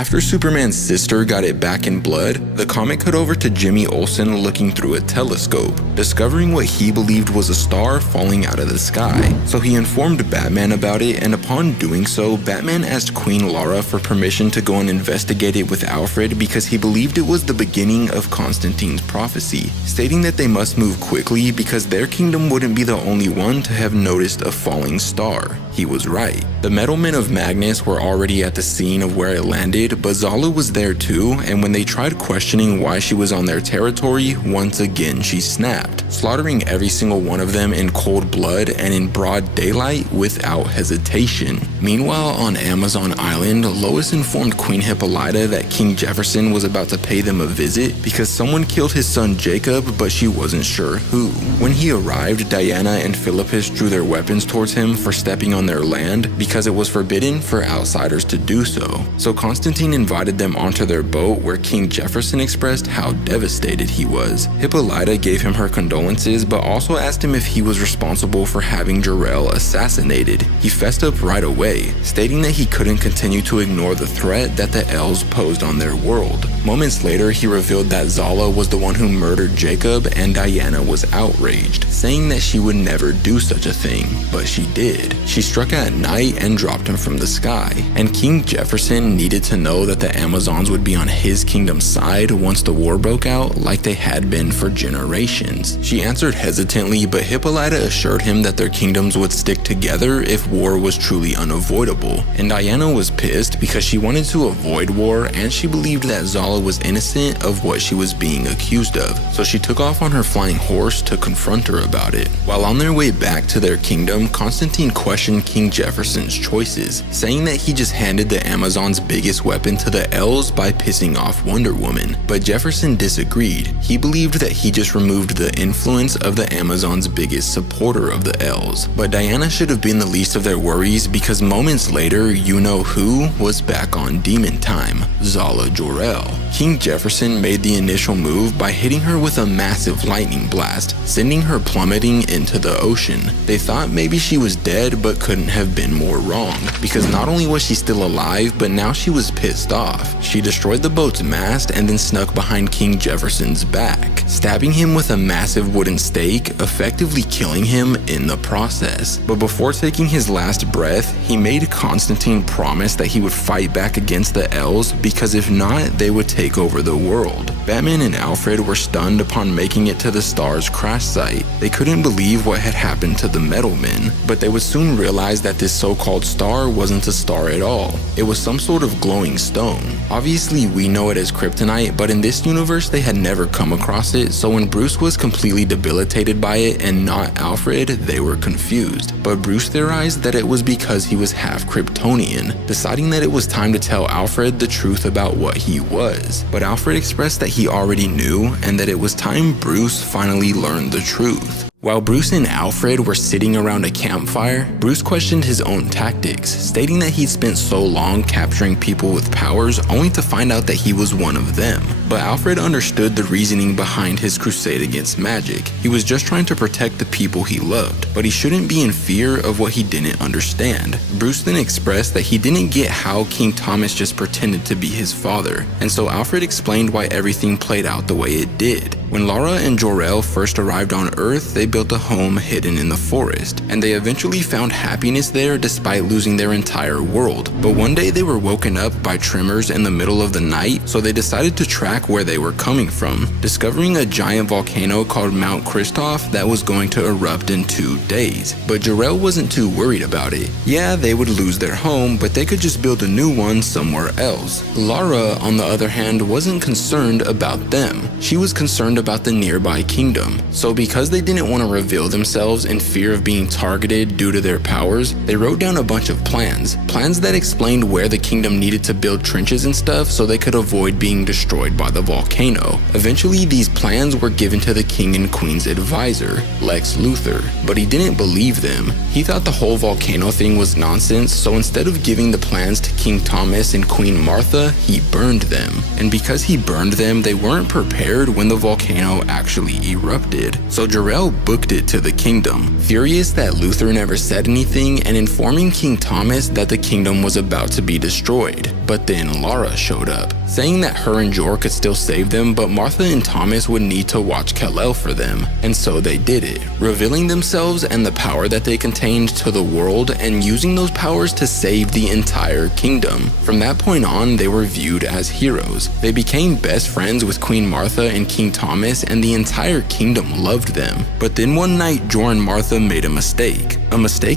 After Superman's sister got it back in blood, the comic cut over to Jimmy Olsen looking through a telescope, discovering what he believed was a star falling out of the sky. So he informed Batman about it, and upon doing so, Batman asked Queen Lara for permission to go and investigate it with Alfred because he believed it was the beginning of Constantine's prophecy, stating that they must move quickly because their kingdom wouldn't be the only one to have noticed a falling star. He was right. The Metal Men of Magnus were already at the scene of where it landed, but Zala was there too, and when they tried questioning why she was on their territory, once again she snapped, slaughtering every single one of them in cold blood and in broad daylight without hesitation. Meanwhile, on Amazon Island, Lois informed Queen Hippolyta that King Jefferson was about to pay them a visit because someone killed his son Jacob, but she wasn't sure who. When he arrived, Diana and Philippus drew their weapons towards him for stepping on their land because it was forbidden for outsiders to do so. So Constantine invited them onto their boat where King Jefferson expressed how devastated he was. Hippolyta gave him her condolences but also asked him if he was responsible for having Jor-El assassinated. He fessed up right away, stating that he couldn't continue to ignore the threat that the elves posed on their world. Moments later, he revealed that Zala was the one who murdered Jacob, and Diana was outraged, saying that she would never do such a thing, but she did. She struck at night and dropped him from the sky, and King Jefferson needed to know that the Amazons would be on his kingdom's side once the war broke out like they had been for generations. She answered hesitantly, but Hippolyta assured him that their kingdoms would stick together if war was truly unavoidable, and Diana was pissed because she wanted to avoid war and she believed that Zala was innocent of what she was being accused of, so she took off on her flying horse to confront her about it. While on their way back to their kingdom, Constantine questioned King Jefferson's choices, saying that he just handed the Amazons' biggest weapon to the elves by pissing off Wonder Woman, but Jefferson disagreed. He believed that he just removed the influence of the Amazons' biggest supporter of the elves, but Diana should have been the least of their worries because moments later, you-know-who was back on demon time, Zala Jor-El. King Jefferson made the initial move by hitting her with a massive lightning blast, sending her plummeting into the ocean. They thought maybe she was dead, but couldn't have been more wrong, because not only was she still alive, but now she was pissed off. She destroyed the boat's mast and then snuck behind King Jefferson's back, stabbing him with a massive wooden stake, effectively killing him in the process. But before taking his last breath, he made Constantine promise that he would fight back against the elves, because if not, they would take over the world. Batman and Alfred were stunned upon making it to the star's crash site. They couldn't believe what had happened to the Metal Men, but they would soon realize that this so-called star wasn't a star at all. It was some sort of glowing stone. Obviously, we know it as kryptonite, but in this universe they had never come across it, so when Bruce was completely debilitated by it and not Alfred, they were confused. But Bruce theorized that it was because he was half Kryptonian, deciding that it was time to tell Alfred the truth about what he was. But Alfred expressed that he already knew and that it was time Bruce finally learned the truth. While Bruce and Alfred were sitting around a campfire, Bruce questioned his own tactics, stating that he'd spent so long capturing people with powers only to find out that he was one of them. But Alfred understood the reasoning behind his crusade against magic. He was just trying to protect the people he loved, but he shouldn't be in fear of what he didn't understand. Bruce then expressed that he didn't get how King Thomas just pretended to be his father, and so Alfred explained why everything played out the way it did. When Lara and Jor-El first arrived on Earth, they built a home hidden in the forest, and they eventually found happiness there despite losing their entire world. But one day they were woken up by tremors in the middle of the night, so they decided to track where they were coming from, discovering a giant volcano called Mount Kristoff that was going to erupt in 2 days. But Jor-El wasn't too worried about it. Yeah, they would lose their home, but they could just build a new one somewhere else. Lara, on the other hand, wasn't concerned about them. She was concerned about the nearby kingdom. So because they didn't want to reveal themselves in fear of being targeted due to their powers, they wrote down a bunch of plans that explained where the kingdom needed to build trenches and stuff so they could avoid being destroyed by the volcano. Eventually, these plans were given to the king and queen's advisor, Lex Luthor, but he didn't believe them. He thought the whole volcano thing was nonsense, so instead of giving the plans to King Thomas and Queen Martha, he burned them. And because he burned them, they weren't prepared when the volcano actually erupted. So Jor-El booked it to the kingdom, furious that Luthor never said anything and informing King Thomas that the kingdom was about to be destroyed. But then Lara showed up, saying that her and Jor could still save them, but Martha and Thomas would need to watch Kal-El for them, and so they did it, revealing themselves and the power that they contained to the world and using those powers to save the entire kingdom. From that point on, they were viewed as heroes. They became best friends with Queen Martha and King Thomas, and the entire kingdom loved them. But then one night, Jor and Martha made a mistake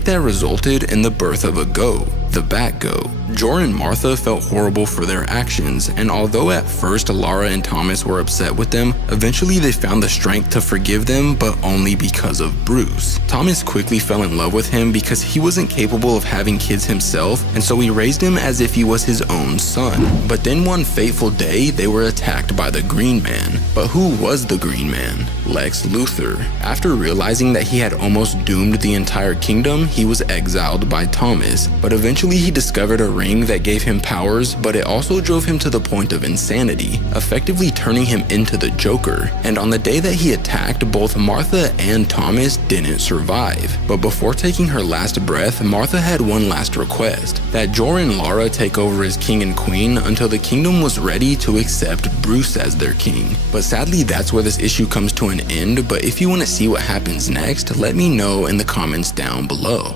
that resulted in the birth of a goat, the Bat Goat. Jor and Martha felt horrible for their actions, and although at first Lara and Thomas were upset with them, eventually they found the strength to forgive them, but only because of Bruce. Thomas quickly fell in love with him because he wasn't capable of having kids himself, and so he raised him as if he was his own son. But then one fateful day, they were attacked by the Green Man. But who was the Green Man? Lex Luthor. After realizing that he had almost doomed the entire kingdom, he was exiled by Thomas, but eventually he discovered a ring that gave him powers, but it also drove him to the point of insanity, effectively turning him into the Joker. And on the day that he attacked, both Martha and Thomas didn't survive. But before taking her last breath, Martha had one last request, that Jor and Lara take over as king and queen until the kingdom was ready to accept Bruce as their king. But sadly, that's where this issue comes to an end, but if you want to see what happens next, let me know in the comments down below.